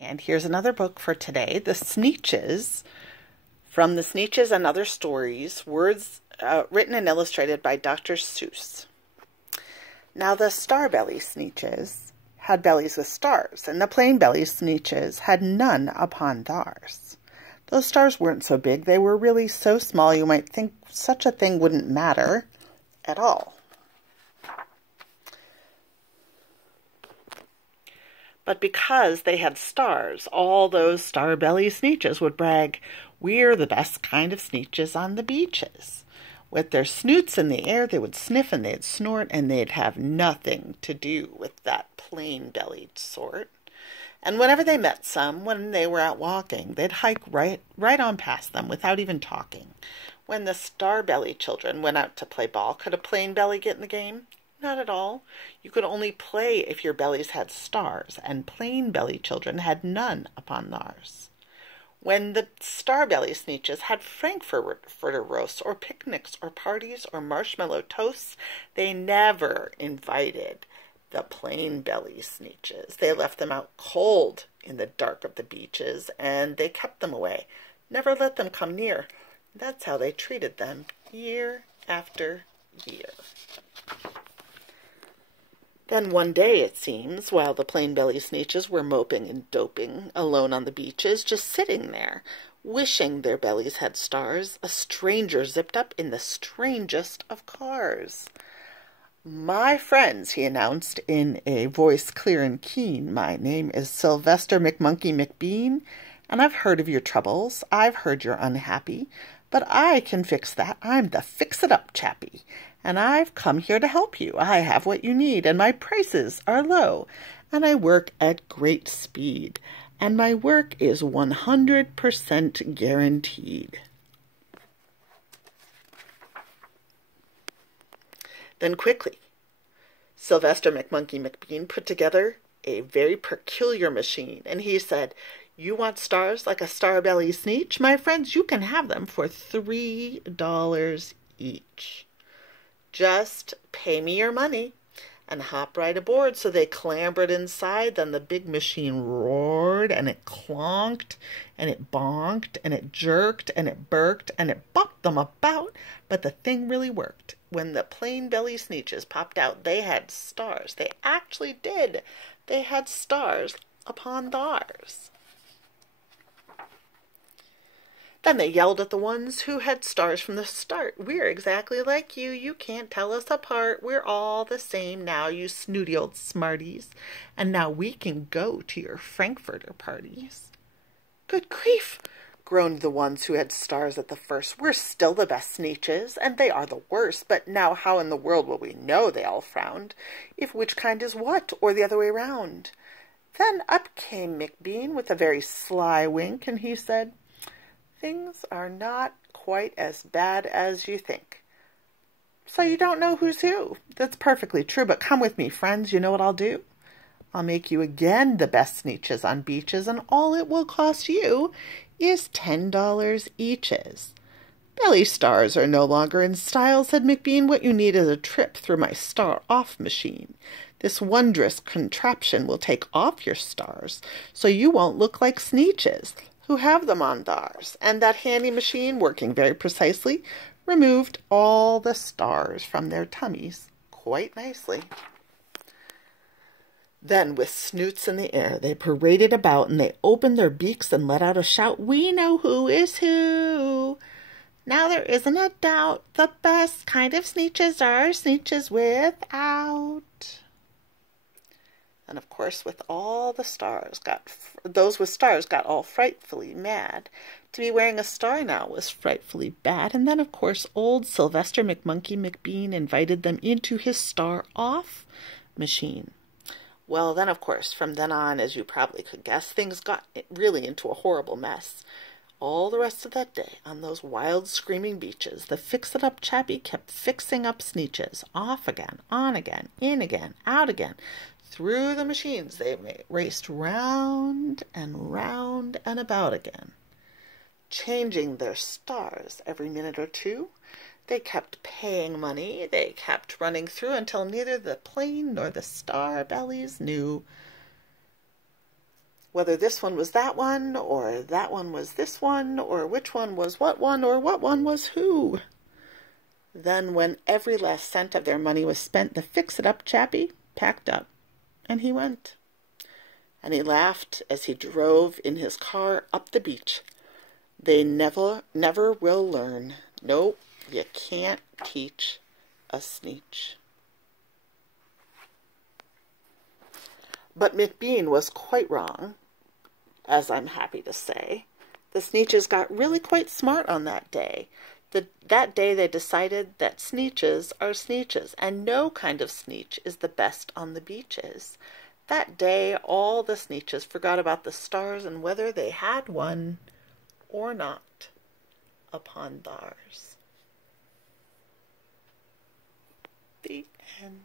And here's another book for today, The Sneetches, from the Sneetches and Other Stories, words written and illustrated by Dr. Seuss. Now the star-belly Sneetches had bellies with stars, and the plain-belly Sneetches had none upon theirs. Those stars weren't so big, they were really so small you might think such a thing wouldn't matter at all. But because they had stars, all those star-belly Sneetches would brag, "We're the best kind of Sneetches on the beaches." With their snoots in the air, they would sniff and they'd snort, and they'd have nothing to do with that plain-bellied sort. And whenever they met some, when they were out walking, they'd hike right on past them without even talking. When the star-belly children went out to play ball, could a plain belly get in the game? Not at all. You could only play if your bellies had stars, and plain-belly children had none upon theirs. When the star-belly Sneetches had frankfurter roasts, or picnics, or parties, or marshmallow toasts, they never invited the plain-belly Sneetches. They left them out cold in the dark of the beaches, and they kept them away, never let them come near. That's how they treated them year after year. Then one day, it seems, while the plain-belly Sneetches were moping and doping alone on the beaches, just sitting there, wishing their bellies had stars, a stranger zipped up in the strangest of cars. "My friends," he announced in a voice clear and keen, "my name is Sylvester McMonkey McBean, and I've heard of your troubles. I've heard you're unhappy, but I can fix that. I'm the fix-it-up chappie. And I've come here to help you. I have what you need, and my prices are low, and I work at great speed, and my work is 100% guaranteed." Then quickly, Sylvester McMonkey McBean put together a very peculiar machine, and he said, "You want stars like a star-belly Sneetch? My friends, you can have them for $3 each. Just pay me your money and hop right aboard." So they clambered inside. Then the big machine roared, and it clonked, and it bonked, and it jerked, and it burked, and it bopped them about. But the thing really worked. When the plain-belly Sneetches popped out, they had stars. They actually did. They had stars upon theirs. Then they yelled at the ones who had stars from the start. "We're exactly like you. You can't tell us apart. We're all the same now, you snooty old smarties. And now we can go to your frankfurter parties." "Good grief," groaned the ones who had stars at the first. "We're still the best Sneetches, and they are the worst. But now how in the world will we know," they all frowned, "if which kind is what, or the other way round?" Then up came McBean with a very sly wink, and he said, "Things are not quite as bad as you think. So you don't know who's who. That's perfectly true, but come with me, friends. You know what I'll do? I'll make you again the best Sneetches on beaches, and all it will cost you is $10 eaches." "Belly stars are no longer in style," said McBean. "What you need is a trip through my star-off machine. This wondrous contraption will take off your stars, so you won't look like Sneetches who have them on theirs." And that handy machine, working very precisely, removed all the stars from their tummies quite nicely. Then, with snoots in the air, they paraded about, and they opened their beaks and let out a shout, "We know who is who. Now there isn't a doubt. The best kind of Sneetches are Sneetches without." And of course, with all the stars, those with stars got all frightfully mad. To be wearing a star now was frightfully bad. And then, of course, old Sylvester McMonkey McBean invited them into his star-off machine. Well, then, of course, from then on, as you probably could guess, things got really into a horrible mess. All the rest of that day, on those wild, screaming beaches, the fix-it-up chappie kept fixing up Sneetches. Off again, on again, in again, out again. Through the machines they raced round and about again, changing their stars every minute or two. They kept paying money. They kept running through until neither the plain nor the star bellies knew whether this one was that one, or that one was this one, or which one was what one, or what one was who. Then when every last cent of their money was spent, the fix-it-up chappie packed up, and he went. And he laughed as he drove in his car up the beach. They never will learn. Nope, you can't teach a Sneetch. But McBean was quite wrong, as I'm happy to say. The Sneetches got really quite smart on that day. That day they decided that Sneetches are Sneetches, and no kind of Sneetch is the best on the beaches. That day all the Sneetches forgot about the stars and whether they had one or not upon theirs. The end.